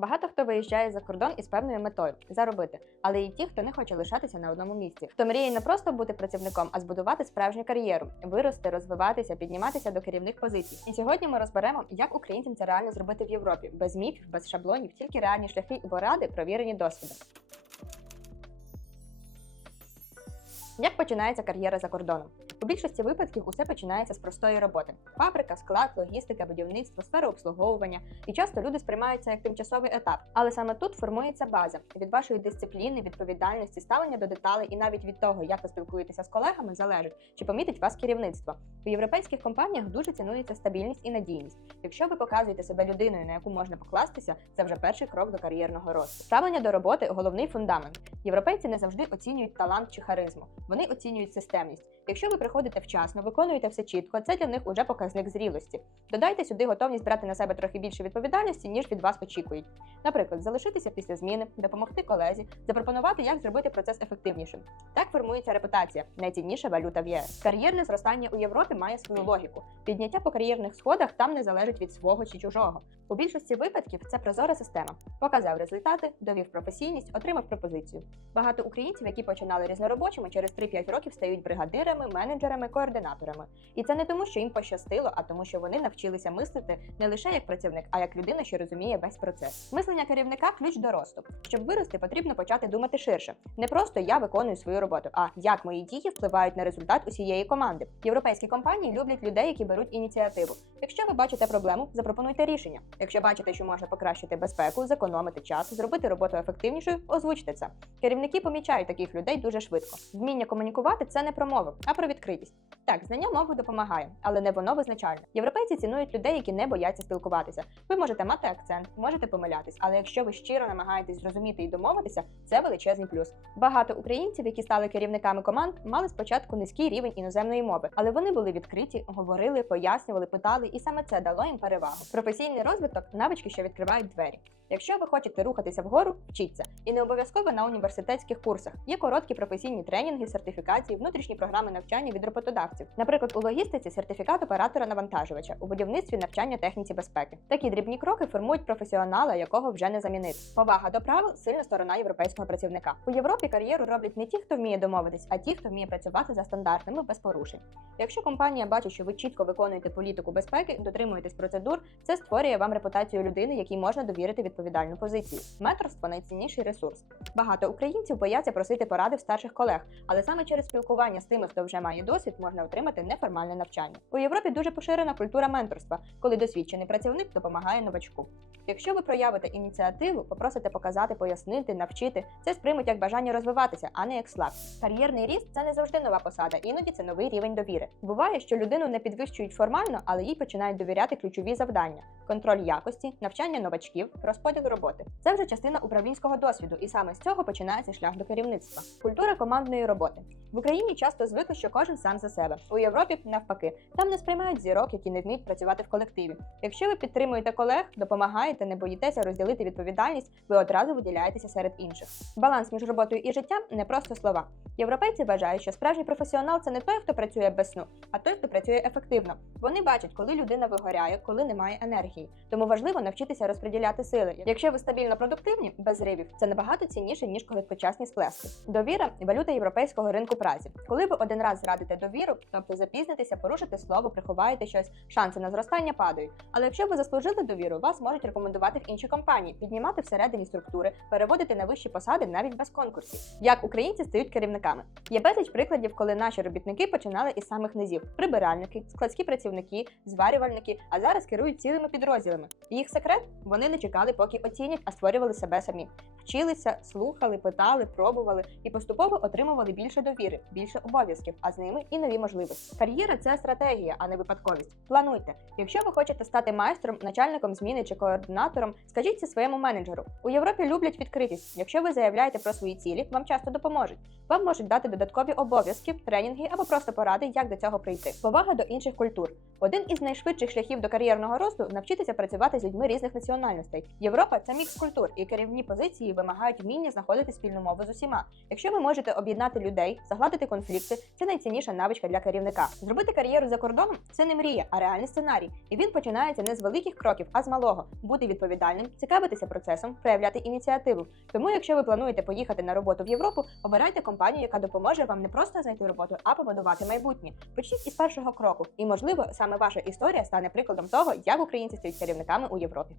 Багато хто виїжджає за кордон із певною метою заробити, але і ті, хто не хоче лишатися на одному місці, хто мріє не просто бути працівником, а збудувати справжню кар'єру, вирости, розвиватися, підніматися до керівних позицій. І сьогодні ми розберемо, як українцям це реально зробити в Європі, без міфів, без шаблонів, тільки реальні шляхи і поради, провірені досвідом. Як починається кар'єра за кордоном? Більшості випадків усе починається з простої роботи: фабрика, склад, логістика, будівництво, сфера обслуговування. І часто люди сприймаються як тимчасовий етап. Але саме тут формується база від вашої дисципліни, відповідальності, ставлення до деталей і навіть від того, як ви спілкуєтеся з колегами, залежить, чи помітить вас керівництво. У європейських компаніях дуже цінується стабільність і надійність. Якщо ви показуєте себе людиною, на яку можна покластися, це вже перший крок до кар'єрного росту. Ставлення до роботи головний фундамент. Європейці не завжди оцінюють талант чи харизму. Вони оцінюють системність. Якщо ви приходите вчасно, виконуєте все чітко, це для них уже показник зрілості. Додайте сюди готовність брати на себе трохи більше відповідальності, ніж від вас очікують. Наприклад, залишитися після зміни, допомогти колезі, запропонувати, як зробити процес ефективнішим. Так формується репутація, найцінніша валюта в ЄС. Кар'єрне зростання у Європі має свою логіку. Підняття по кар'єрних сходах там не залежить від свого чи чужого. У більшості випадків це прозора система. Показав результати, довів професійність, отримав пропозицію. Багато українців, які починали різноробочими, через 3-5 років стають бригадирами, менеджерами, координаторами. І це не тому, що їм пощастило, а тому, що вони навчилися мислити не лише як працівник, а як людина, що розуміє весь процес. Мислення керівника ключ до росту. Щоб вирости, потрібно почати думати ширше. Не просто я виконую свою роботу, а як мої дії впливають на результат усієї команди. Європейські компанії люблять людей, які беруть ініціативу. Якщо ви бачите проблему, запропонуйте рішення. Якщо бачите, що можна покращити безпеку, зекономити час, зробити роботу ефективнішою, озвучте це. Керівники помічають таких людей дуже швидко. Вміння комунікувати це не про мову, а про відкритість. Так, знання мови допомагає, але не воно визначальне. Європейці цінують людей, які не бояться спілкуватися. Ви можете мати акцент, можете помилятись, але якщо ви щиро намагаєтесь зрозуміти і домовитися, це величезний плюс. Багато українців, які стали керівниками команд, мали спочатку низький рівень іноземної мови, але вони були відкриті, говорили, пояснювали, питали, і саме це дало їм перевагу. Професійний розвиток навички, що відкривають двері. Якщо ви хочете рухатися вгору, вчіться. І не обов'язково на університетських курсах. Є короткі професійні тренінги, сертифікації, внутрішні програми навчання від роботодавців. Наприклад, у логістиці сертифікат оператора навантажувача, у будівництві навчання техніці безпеки. Такі дрібні кроки формують професіонала, якого вже не замінити. Повага до правил сильна сторона європейського працівника. У Європі кар'єру роблять не ті, хто вміє домовитись, а ті, хто вміє працювати за стандартами без порушень. Якщо компанія бачить, що ви чітко виконуєте політику безпеки, дотримуєтесь процедур, це створює вам репутацію людини, якій можна довірити відповідальну позицію. Менторство найцінніший ресурс. Багато українців бояться просити поради в старших колег, але саме через спілкування з тими, хто вже має досвід, можна отримати неформальне навчання. У Європі дуже поширена культура менторства, коли досвідчений працівник допомагає новачку. Якщо ви проявите ініціативу, попросите показати, пояснити, навчити, це сприймуть як бажання розвиватися, а не як слабкість. Кар'єрний ріст це не завжди нова посада, іноді це новий рівень довіри. Буває, що людину не підвищують формально, але їй починають довіряти ключові завдання: контроль якості, навчання новачків, розподіл роботи. Це вже частина управлінського досвіду, і саме цього починається шлях до керівництва. Культура командної роботи в Україні часто звикли, що кожен сам за себе. У Європі навпаки, там не сприймають зірок, які не вміють працювати в колективі. Якщо ви підтримуєте колег, допомагаєте, не боїтеся розділити відповідальність, ви одразу виділяєтеся серед інших. Баланс між роботою і життям не просто слова. Європейці вважають, що справжній професіонал це не той, хто працює без сну, а той, хто працює ефективно. Вони бачать, коли людина вигоряє, коли немає енергії. Тому важливо навчитися розподіляти сили. Якщо ви стабільно продуктивні, без зривів, це набагато цінніше ніж короткочасні сплески. Довіра валюта європейського ринку праці. Коли ви один раз зрадите довіру, тобто запізнитеся, порушите слово, приховаєте щось, шанси на зростання падають. Але якщо ви заслужили довіру, вас можуть рекомендувати в інші компанії, піднімати всередині структури, переводити на вищі посади навіть без конкурсів. Як українці стають керівниками? Є безліч прикладів, коли наші робітники починали із самих низів: прибиральники, складські працівники, зварювальники, а зараз керують цілими підрозділами. Їх секрет вони не чекали, поки оцінять, а створювали себе самі. Вчилися, слухали, питали, пробували і поступово отримували більше довіри, більше обов'язків, а з ними і нові можливості. Кар'єра це стратегія, а не випадковість. Плануйте. Якщо ви хочете стати майстром, начальником зміни чи координатором, скажіть це своєму менеджеру. У Європі люблять відкритість. Якщо ви заявляєте про свої цілі, вам часто допоможуть. Вам можуть дати додаткові обов'язки, тренінги або просто поради, як до цього прийти. Повага до інших культур. Один із найшвидших шляхів до кар'єрного росту навчитися працювати з людьми різних національностей. Європа це мікс культур, і керівні позиції вимагають вміння знаходити спільну мову з усіма. Якщо ви можете об'єднати людей, Залагодити конфлікти це найцінніша навичка для керівника. Зробити кар'єру за кордоном це не мрія, а реальний сценарій. І він починається не з великих кроків, а з малого. Бути відповідальним, цікавитися процесом, проявляти ініціативу. Тому, якщо ви плануєте поїхати на роботу в Європу, обирайте компанію, яка допоможе вам не просто знайти роботу, а побудувати майбутнє. Почніть із першого кроку, і можливо саме ваша історія стане прикладом того, як українці стають керівниками у Європі.